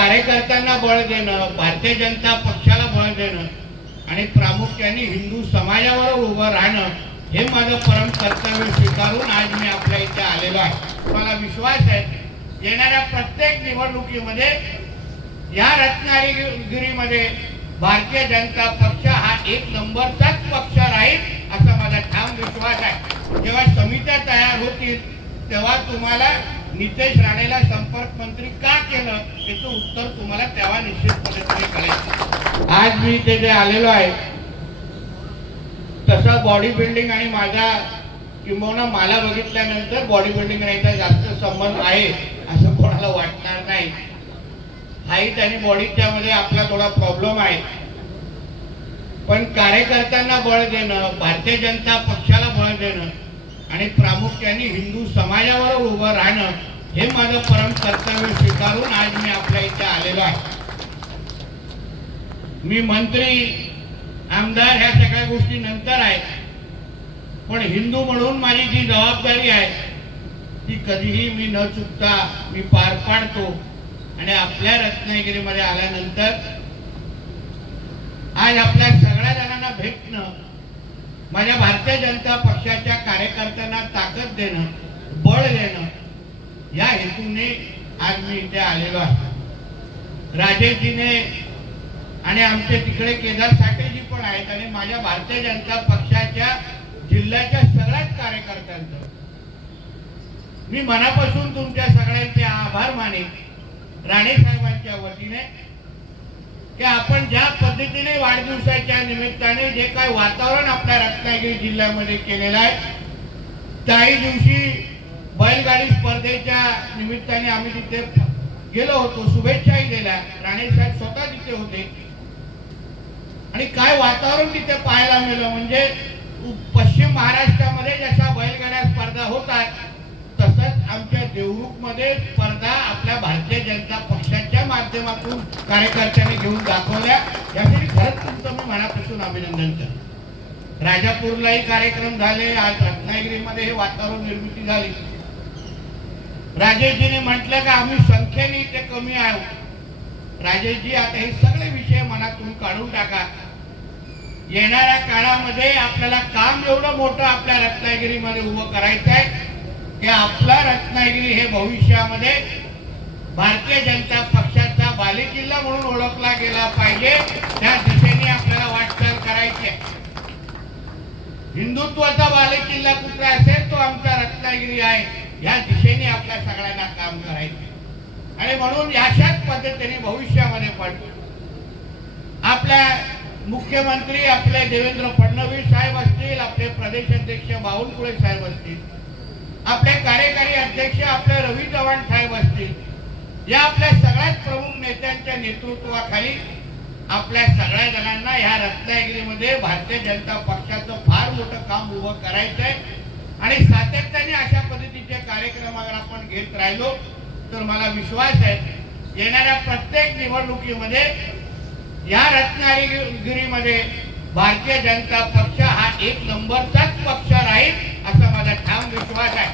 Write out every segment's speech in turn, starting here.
कार्यकर्त्यांना बळ देणं भारतीय जनता पक्षाला बळ देणं आणि प्रामुख्याने हिंदू समाजावर उभं राहणं हे माझं परम कर्तव्य स्वीकारून आज मी आपल्या इथे आलेलो आहे. मला विश्वास आहे येणाऱ्या प्रत्येक निवडणुकीमध्ये या रत्नागिरीमध्ये भारतीय जनता पक्ष हा एक नंबरचाच पक्ष राहील असा माझा ठाम विश्वास आहे. जेव्हा समित्या तयार होतील तेव्हा तुम्हाला नितेश राणेला संपर्क मंत्री का केलं याचं उत्तर तुम्हाला तेव्हा निश्चितपणे कळेल. आज मी इथे जे आलेलो आहे तसं बॉडी बिल्डिंग आणि माझा किंबहुना मला बघितल्यानंतर बॉडी बिल्डिंग याचा जास्त संबंध आहे असं कोणाला वाटणार नाही. हाईट आणि बॉडीच्या मध्ये आपला थोडा प्रॉब्लेम आहे. पण कार्यकर्त्यांना बळ देणं भारतीय जनता पक्षाला बळ देणं आणि प्रामुख्याने हिंदू समाजावर उभं राहणं हे माझं परम कर्तव्य स्वीकारून आज मी आपल्या इथे आलेलो आहे. मी मंत्री आमदार ह्या सगळ्या गोष्टी नंतर आहेत. पण हिंदू म्हणून माझी जी जबाबदारी आहे ती कधीही मी न चुकता मी पार पाडतो आणि आपल्या रत्नागिरीमध्ये आल्यानंतर आज आपल्या सगळ्या जणांना भेटणं माझ्या भारतीय जनता पक्षाच्या कार्यकर्त्यांना ताकद देणं बळ देणं या हेतूने आज मी इथे आलेलो आहे. राजेशजीने आणि आमचे तिकडे केदार साठेजी पण आहेत आणि माझ्या भारतीय जनता पक्षाच्या जिल्ह्याच्या सगळ्याच कार्यकर्त्यांचं. मी मनापासून तुमच्या सगळ्यांचे आभार मानेन. राणे साहेबांच्या वतीने. की आपण पद्धतीने वाढदिवसाच्या निमित्ताने जे काय वातावरण आपल्या रत्नागिरी जिल्ह्यामध्ये केलेलं आहे त्याही दिवशी बैलगाडी स्पर्धेच्या निमित्ताने आम्ही तिथे गेलो होतो शुभेच्छाही दिल्या. राणे साहेब स्वतः तिथे होते. आणि काय वातावरण तिथे पाहायला मिळलं म्हणजे पश्चिम महाराष्ट्रामध्ये जशा बैलगाड्या स्पर्धा होतात तसंच आमच्या देवरुखमध्ये स्पर्धा आपल्या भारतीय जनता पक्षाच्या माध्यमातून कार्यकर्त्यांनी घेऊन दाखवल्या. यासाठी खरंच तुमचं मी मनापासून अभिनंदन करतो. राजापूरलाही कार्यक्रम झाले. आज रत्नागिरीमध्ये हे वातावरण निर्मिती झाली. राजेशजीने म्हटलं का आम्ही संख्येने इथे कमी आहोत. राजेशजी आता हे सगळे विषय मनातून काढून टाका. येणाऱ्या काळामध्ये आपल्याला काम एवढं मोठं आपल्या रत्नागिरीमध्ये उभं करायचं आहे की आपला रत्नागिरी हे भविष्यामध्ये भारतीय जनता पक्षाचा बालेकिल्ला म्हणून ओळखला गेला पाहिजे. त्या दिशेने आपल्याला वाटचाल करायची आहे. हिंदुत्वाचा बालेकिल्ला कुठे असेल तो आमचा रत्नागिरी आहे. या दिशेने आपल्या सगळ्यांना काम करायचे आणि म्हणून अशाच पद्धतीने भविष्यामध्ये पण आपल्या मुख्यमंत्री आपले देवेंद्र फडणवीस साहेब असतील आपले प्रदेश अध्यक्ष बावनकुळे साहेब असतील आपले कार्यकारी अध्यक्ष आपले रवी चव्हाण साहेब या आपल्या सगळ्याच प्रमुख नेत्यांच्या नेतृत्वाखाली आपल्या सगळ्या जणांना ह्या रत्नागिरीमध्ये भारतीय जनता पक्षाचं फार मोठं काम उभं करायचं आहे आणि सातत्याने अशा पद्धतीचे कार्यक्रम अगर आपण घेत राहिलो तर मला विश्वास आहे येणाऱ्या प्रत्येक निवडणुकीमध्ये या रत्नागिरीमध्ये भारतीय जनता पक्ष हा एक नंबरचाच पक्ष राहील असा माझा ठाम विश्वास आहे.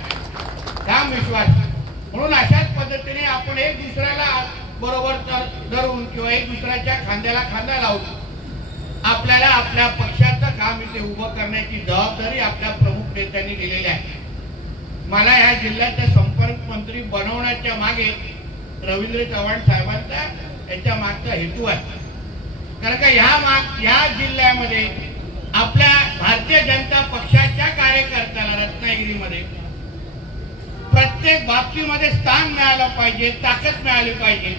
ठाम विश्वास. म्हणून अशाच पद्धतीने आपण एक दुसऱ्याला बरोबर धरून किंवा एक दुसऱ्याच्या खांद्याला खांदा लावतो आपल्याला आपल्या पक्षाचं काम इथे उभं करण्याची जबाबदारी आपल्या प्रमुख नेत्यांनी दिलेली आहे. मला या जिल्ह्याचा संपर्क मंत्री बनवण्याच्या मागे रवींद्र चव्हाण साहेबांचा याच्या मागचा हेतू आहे. कारण का ह्या माग या जिल्ह्यामध्ये आपल्या भारतीय जनता पक्षाच्या कार्यकर्त्याला रत्नागिरीमध्ये प्रत्येक बाबतीमध्ये स्थान मिळालं पाहिजे ताकद मिळाली पाहिजे.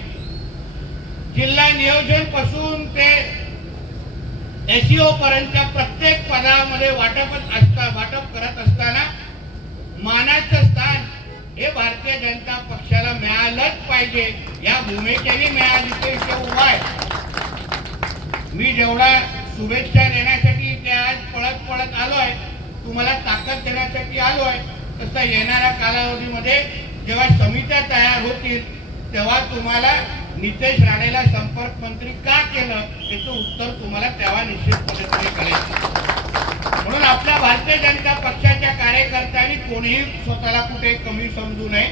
जिल्हा नियोजनपासून ते एसईओ पर्यंतच्या प्रत्येक पदामध्ये वाटप असता वाटप करत असताना मानाचं स्थान हे भारतीय जनता पक्षाला मिळालंच पाहिजे. या भूमिकेने मिळाली ते विषय उभा मी जेवढा शुभेच्छा देण्यासाठी ते आज पळत पळत आलोय तुम्हाला ताकद देण्यासाठी आलोय. तसं येणाऱ्या कालावधीमध्ये जेव्हा समित्या तयार होतील तेव्हा तुम्हाला नितेश राणेला संपर्क मंत्री का केलं याचं उत्तर तुम्हाला तेव्हा निश्चितपणे तुम्ही कळेल. म्हणून आपल्या भारतीय जनता पक्षाच्या कार्यकर्त्यांनी कोणीही स्वतःला कुठे कमी समजू नये.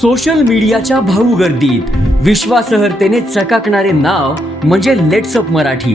सोशल मीडियाच्या भाऊ गर्दीत विश्वासहर्तेने चकाकणारे नाव म्हणजे लेट्सअप मराठी.